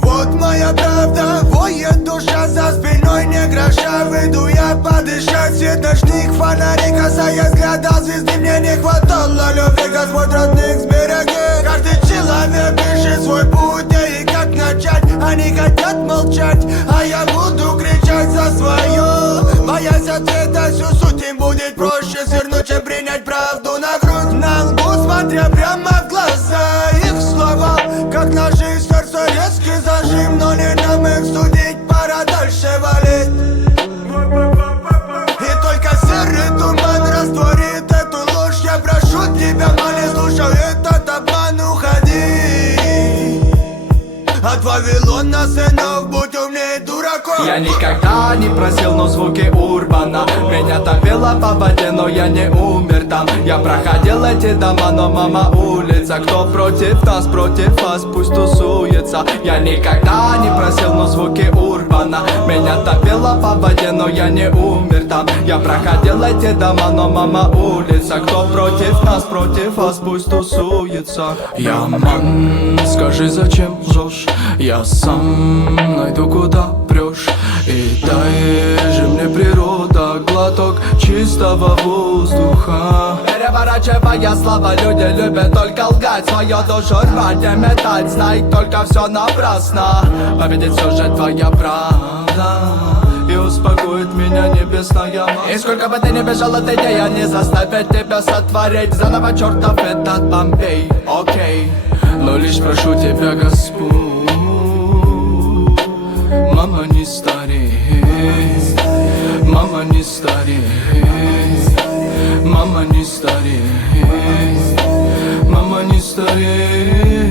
Вот моя правда, воет душа за спиной, не гроша. Выйду я подышать, свет ночных фонарей, касаясь взгляда звезды. Мне не хватало любви, Господь родных сбереги. Каждый человек ищет свой путь, и как начать. Они хотят молчать, а я буду кричать за свое. Боясь ответа, всю суть им будет проще свернуть, чем принять правду на грудь. На лбу, смотря прямо в глаза, их слова, как ножи в сердце, резкий зажим. Но не нам их судить, пора дальше валить. И только серый туман растворит эту ложь. Я прошу тебя, моли, слушай этот обман, уходи от Вавилона, сынов, будь умнее дураков. Я никогда не просил, но звуки урбана меня топило по воде, но я не умер там. Я проходил эти дома, но мама улица. Кто против нас, против вас, пусть тусуется. Я никогда не просил, но звуки урбана меня топило по воде, но я не умер там. Я проходил эти дома, но мама улица. Кто против нас, против вас, пусть тусуется. Я ман, скажи, зачем лжешь? Я сам найду, куда прешь. И дай же мне природа глоток чистого воздуха. Переворачивая слова, люди любят только лгать, свою душу рвать и метать. Знай только все напрасно, победит все же твоя правда. И успокоит меня небесная мать. И сколько бы ты ни бежал от идеи, не заставит тебя сотворить заново чертов этот Бомбей. Окей, но лишь прошу тебя, Господь, мама, не старей, мама, не старей, мама, не старей, мама, не старей.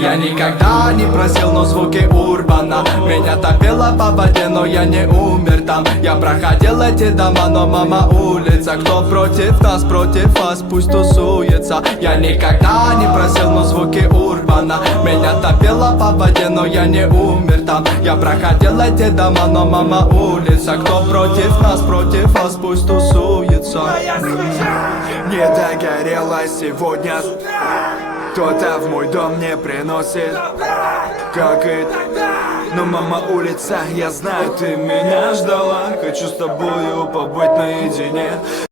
Я никогда не просил, но звуки урбана меня топило по воде, но я не умер там. Я проходил эти дома, но мама улица. Кто против нас, против вас, пусть тусуется. Я никогда не просил, но звуки урбана меня топило по воде, но я не умер там. Я проходил эти дома, но мама улица. Кто против нас, против вас, пусть тусуется. Не догорела сегодня. Кто-то в мой дом не приносит, как и... Но мама улица, я знаю, ты меня ждала. Хочу с тобою побыть наедине.